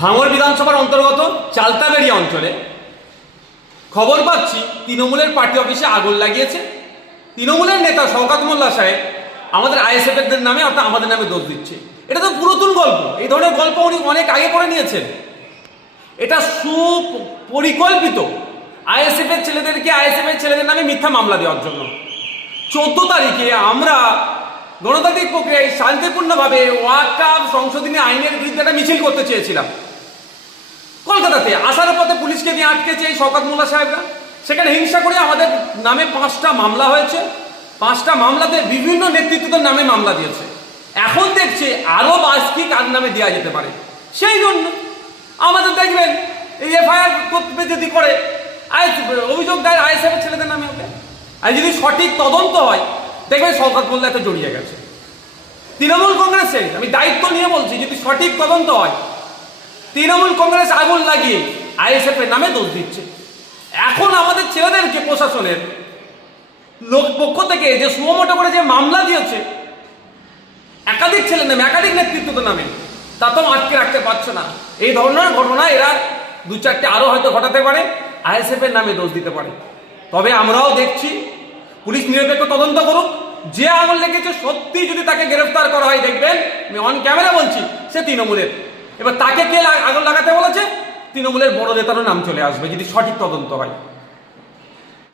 ভাঙড় বিধানসভার অন্তর্গত চালতাবেড়িয়া অঞ্চলে খবর পাচ্ছি তৃণমূলের পার্টি অফিসে আগুন লাগিয়েছে। তৃণমূলের নেতা শওকত মোল্লা সাহেব আমাদের আইএসএফের নামে অর্থাৎ আমাদের নামে দোষ দিচ্ছে। এটা তো পুরাতন গল্প, এই ধরনের গল্প উনি অনেক আগে করে নিয়েছেন। এটা সুপরিকল্পিত আইএসএফের ছেলেদের নামে মিথ্যা মামলা দেওয়ার জন্য। 14 তারিখে আমরা গণতান্ত্রিক প্রক্রিয়ায় শান্তিপূর্ণভাবে ওয়াকফ সংশোধনী আইনের বিরুদ্ধে একটা মিছিল করতে চেয়েছিলাম কলকাতাতে। আসার পথে পুলিশকে দিয়ে আটকেছে এই শওকত মোল্লা সাহেবরা। সেখানে হিংসা করে আমাদের নামে 5টা মামলা হয়েছে। 5টা মামলাতে বিভিন্ন নেতৃত্বদের নামে মামলা দিয়েছে। এখন দেখছে আরও বাকি কার নামে দেওয়া যেতে পারে। সেই জন্য আমাদের দেখবেন এই এফআইআর করতে যদি করে অভিযোগ দেয় আইএসএফের ছেলেদের নামে ওকে। আর যদি সঠিক তদন্ত হয় দেখবেন শওকত মোল্লা এতে জড়িয়ে গেছে। তৃণমূল কংগ্রেসের আমি দায়িত্ব নিয়ে বলছি, যদি সঠিক তদন্ত হয় তৃণমূল কংগ্রেস আগুন লাগিয়ে আইএসএফের নামে দোষ দিচ্ছে। এখন আমাদের ছেলেদেরকে প্রশাসনের লোক পক্ষ থেকে যে সুমোটো করে যে মামলা দিয়েছে একাধিক ছেলের নামে একাধিক নেতৃত্বদের নামে, তা তো আটকে রাখতে পারছে না। এই ধরনের ঘটনা এরা 2-4টে আরো হয়তো ঘটাতে পারে, আইএসএফের নামে দোষ দিতে পারে। তবে আমরাও দেখছি পুলিশ নিরপেক্ষ তদন্ত করুক। যে আগুন লেগেছে সত্যি যদি তাকে গ্রেফতার করা হয় দেখবেন, আমি অন ক্যামেরা বলছি, সে তৃণমূলের। এবার তাকে কে আগুন লাগাতে বলেছে তৃণমূলের বড় নেতারও নাম চলে আসবে যদি সঠিক তদন্ত হয়।